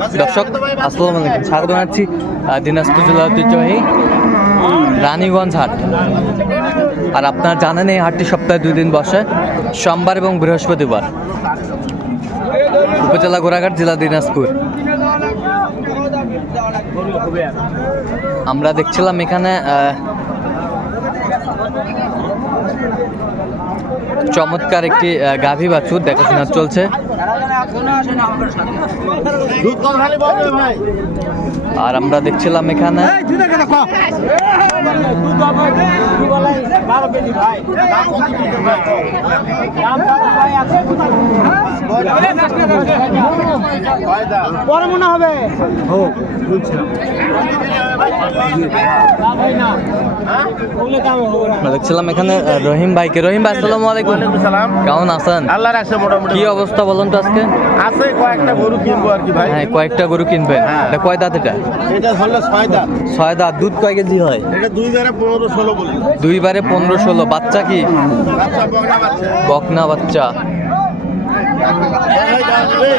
দর্শক, আসসালামু আলাইকুম। স্বাগত জানাচ্ছি দিনাজপুর জেলা ঐতিহ্যবাহী রানীগঞ্জ হাট। আর আপনারা জানেন এই হাটটি সপ্তাহে দুই দিন বসে, সোমবার এবং বৃহস্পতিবার। উপজেলা গোড়াঘাট, জেলা দিনাজপুর। আমরা দেখছিলাম এখানে চমৎকার একটি গাভী বাছুর দেখাশোনা চলছে। আর আমরা দেখছিলাম এখানে পরে মনে হবে। দেখছিলাম এখানে রহিম ভাইকে। রহিম ভাই আসসালামু আলাইকুম। কেমন আছেন? আল্লাহ কি অবস্থা বলুন তো আজকে? আছে কয়েকটা গরু কিনবো আর কি ভাই। হ্যাঁ কয়েকটা গরু কিনবেন। হ্যাঁ। এটা কয় দাঁত এটা? এটা হলো ছয় দাঁত। ছয় দাঁত দুধ কয় কেজি হয়? এটা দুই বারে পনেরো ষোলো বলি। দুইবারে পনেরো ষোলো বাচ্চা কি? বাচ্চা বকনা বাচ্চা। এই দাও রে।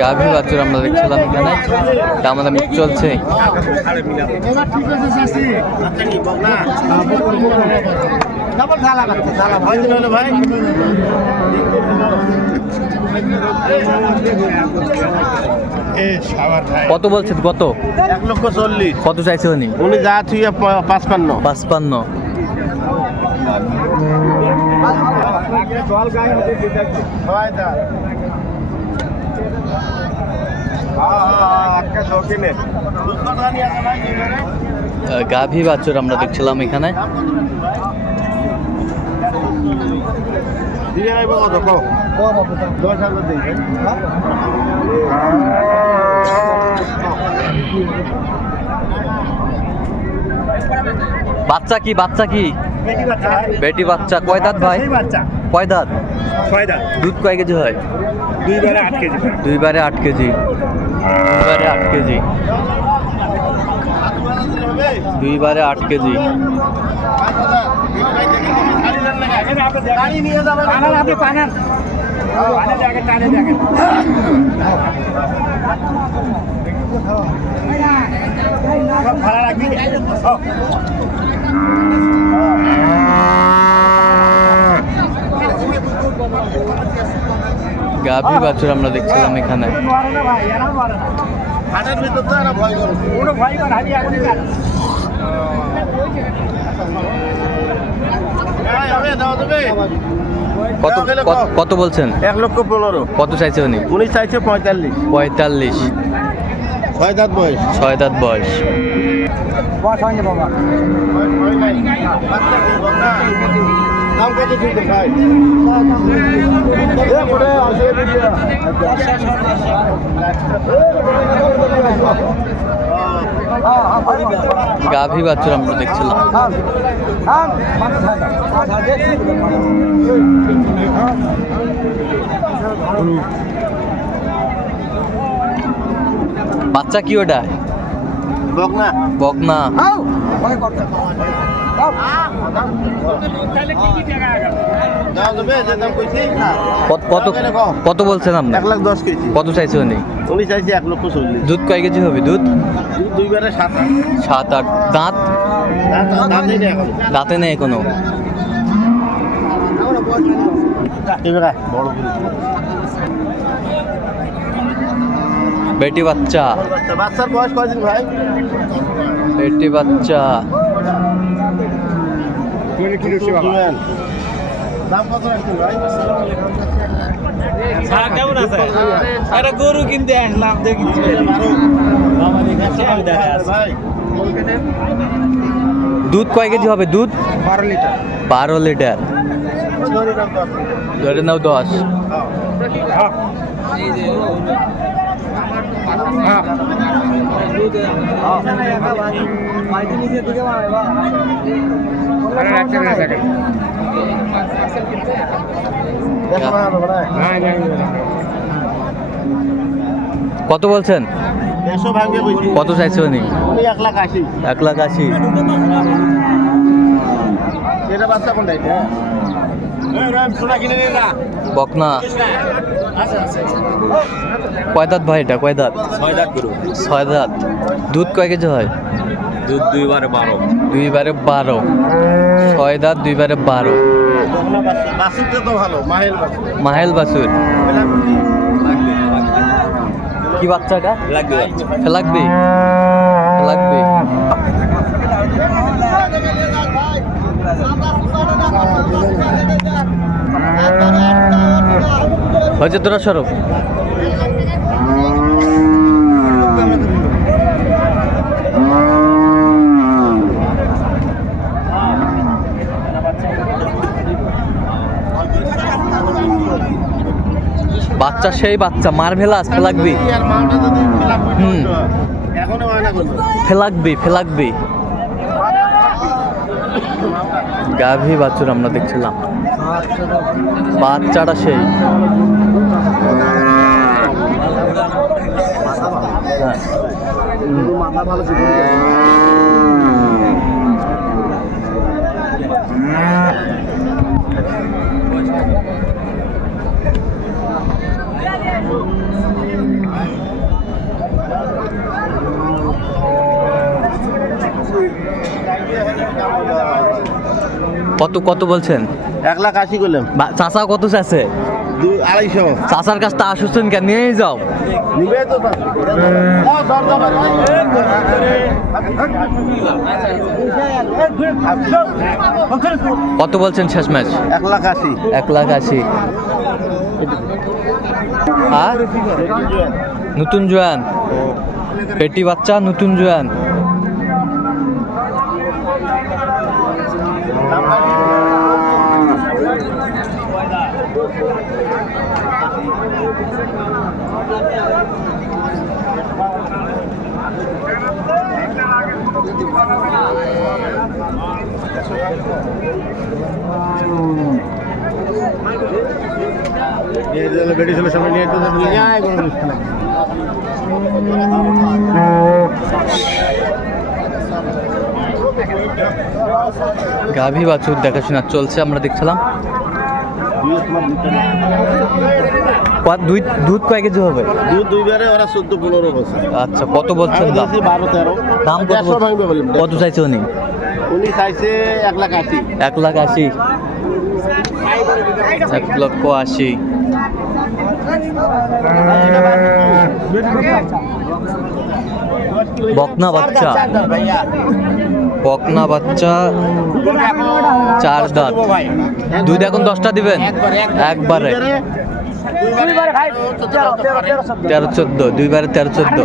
গাভী বাছুর আমরা দেখছিলাম এখানে। দামাদামি চলছে। কত বলছেন কত? এক লক্ষ চল্লিশ। কত চাইছে উনি? উনি যা থুয়ে পাঁচপান্ন। পাঁচপান্ন। ভাই এখানে? আহ, গাভী বাছুর আমরা দেখছিলাম এখানে। বাচ্চা কি বাচ্চা কি? বেটি বাচ্চা। কয় দাঁত ভাই? কয় দাঁত ছয় দাঁত দুধ কয় কেজি হয়? দুইবারে আট কেজি। দুইবারে আট কেজি। দুইবারে আট কেজি। দুইবারে আট কেজি। গাড়ি নিয়ে যাবেন। আপনি পানান ভাড়া রাখবি। গাভী বাছুর আমরা দেখছিলাম এখানে। কত- কত বলছেন? এক লক্ষ পনেরো। কত চাইছে উনি? উনি চাইছে পঁয়তাল্লিশ। পঁয়তাল্লিশ। ছয় দাঁত বয়স। ছয় দাঁত বয়স। দাম কত চলছে ভাই গাভী বাছুর আমরা দেখছিলাম। বাচ্চা কি ওটা? বকনা। বকনা। কত- কত বলছেন আপনি? এক লাখ দশ কেজি। কত চাইছে উনি? উনি চাইছে এক লক্ষ চল্লিশ। দুধ কয় কেজি হবে? দুধ? দুইবারে সাত সাত আট। দাঁত? দাঁত নেই এখন। বেটি বাচ্চা বাচ্চা? বাচ্চার বয়স কয়দিন ভাই? বেটি বাচ্চা। দাম কত রাখছেন ভাই? কেমন আছে? একটা গরু কিনতে আসলাম দেখি ভাই দুধ কয় কেজি হবে? দুধ? বারো লিটার। বারো লিটার। ধরে নাও দশ। না, হবে না। কত বলছেন? কত চাইছে উনি? এক লাখ আশি। এক লাখ বকনা। কয় দাঁত ভাই এটা? কয় দাঁত? ছয় দাঁত। দুধ কয় কেজি হয়? দুধ দুইবারে বারো। দুইবারে বারো। ছয় দাঁত দুইবারে বারো। মাহেল লাগবে কি বাচ্চাটা? লাগবে। লাগবে লাগবে হয়েছে তোরা সরব। বাচ্চা সেই বাচ্চা মারভেলাস ফেলাকবি হুম। ফেলাকবি ফেলাকবি। গাভী বাছুর আমরা দেখছিলাম। বাচ্চাটা সেই। হ্যাঁ। মাথা ভালো কত কত বলছেন? এক লাখ আশি করলাম। চাচা কত দুই আড়াইশো। চাচার কাছটা আসছেন কেন? নিয়েই যাও। তো তো। কত বলছেন শেষ ম্যাচ এক লাখ আশি। এক লাখ আশি। আর? নতুন জোয়ান। পেটি বাচ্চা নতুন জোয়ান। বেটি ছেলে সবাই নিয়ে তো যায় গাভী বাছুর দেখাশোনা চলছে আমরা দেখছিলাম। দুই দুধ কয় কেজি হবে? দুধ দুইবারে ওরা চোদ্দ পনেরো বছর। আচ্ছা কত বলছেন দাম? বারো তেরো। কত চাইছে উনি? উনি চাইছে এক লাখ আশি। এক লাখ আশি। এক লক্ষ আশি। বকনা বাচ্চা। বকনা বাচ্চা, চার দাঁত। দুধ এখন দশটা দিবেন? একবারে। তেরো চোদ্দ দুইবারে তেরো চোদ্দ।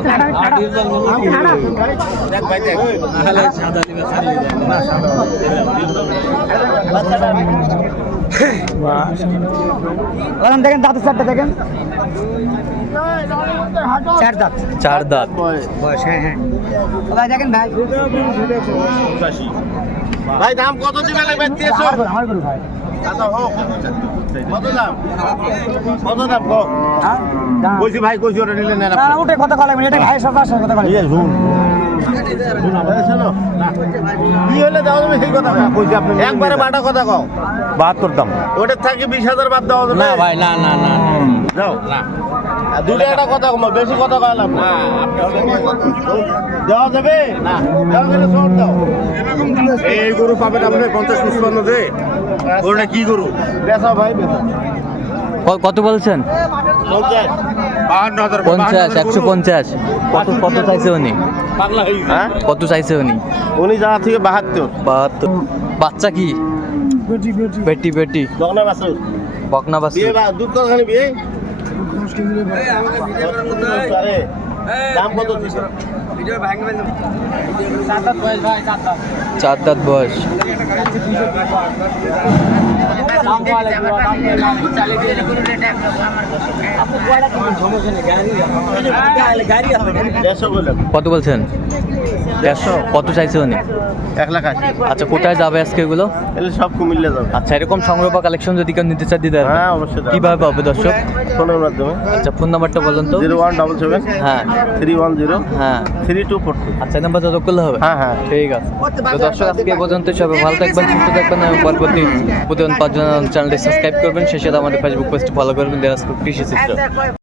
দেখেন দাঁতের চারটা দেখেন। চার দাঁত। চার দাঁত। বয়স হ্যাঁ হ্যাঁ। ভাই দেখেন ভাই। ভাই দাম কত দিবে লাগবে? তেরোশো আমার গরু, ভাই। আচ্ছা কত দাম? কত দাম কো? হ্যাঁ কইছি ভাই কইছি ওটা নিলে না, না, উঠে কথা কলে এটা ভাই সাথে আসে কথা কলে শুন শোনো কি হলে? দেওয়া যাবে সেই কথা। কইছি আপনি একবারে বাটা কথা কও। বাহাত্তর দাম। ওটার থেকে বিশ হাজার বাদ দেওয়া যাবে না ভাই না না না। যাও। দুটো একটা কথা কম বেশি কথা কইলাম না দেওয়া যাবে না। দেওয়া গেলে শর্ট দাও। এই গরু পাবেন আপনি পঞ্চাশ পুষ্পান্ন দে গরুটা কি গরু? বেচা ভাই বেচা। কত বলছেন? পঞ্চাশ হাজার পঞ্চাশ একশো পঞ্চাশ। কত কত চাইছে উনি? পাগলা হয়ে। হ্যাঁ? কত চাইছে উনি? উনি যাওয়া থেকে বাহাত্তর। বাহাত্তর। বাচ্চা কি? বেটি বেটি। বকনা বিয়ে বাচ্চা বা দুধ কতখানি বিয়ে? দাম কত চার দাঁত বয়স। কত বলছেন? দেড়শো? কত চাইছে উনি? এক লাখ আশি। আচ্ছা কোথায় যাবে আজকে এগুলো? সব কুমিল্লে যাবে। আচ্ছা এরকম সংগ্রহ বা কালেকশন যদি কেউ নিতে চায় দিতে? হ্যাঁ অবশ্যই। কীভাবে পাবে দর্শক? ফোনের মাধ্যমে। আচ্ছা ফোন নাম্বারটা বলুন তো। Zero one double seven. হ্যাঁ। Three one zero. হ্যাঁ। Three two four two. আচ্ছা নাম্বার যত করলে হবে? হ্যাঁ হ্যাঁ। ঠিক আছে। দর্শক আজকে পর্যন্ত সবাই ভালো থাকবেন সুস্থ থাকবেন এবং পরবর্তী প্রতিদিন পাঁচজন চ্যানেলটি সাবস্ক্রাইব করবেন। সেই সাথে আমাদের ফেসবুক পেজটি ফলো করবেন। দেরাজ কৃষি চিত্র।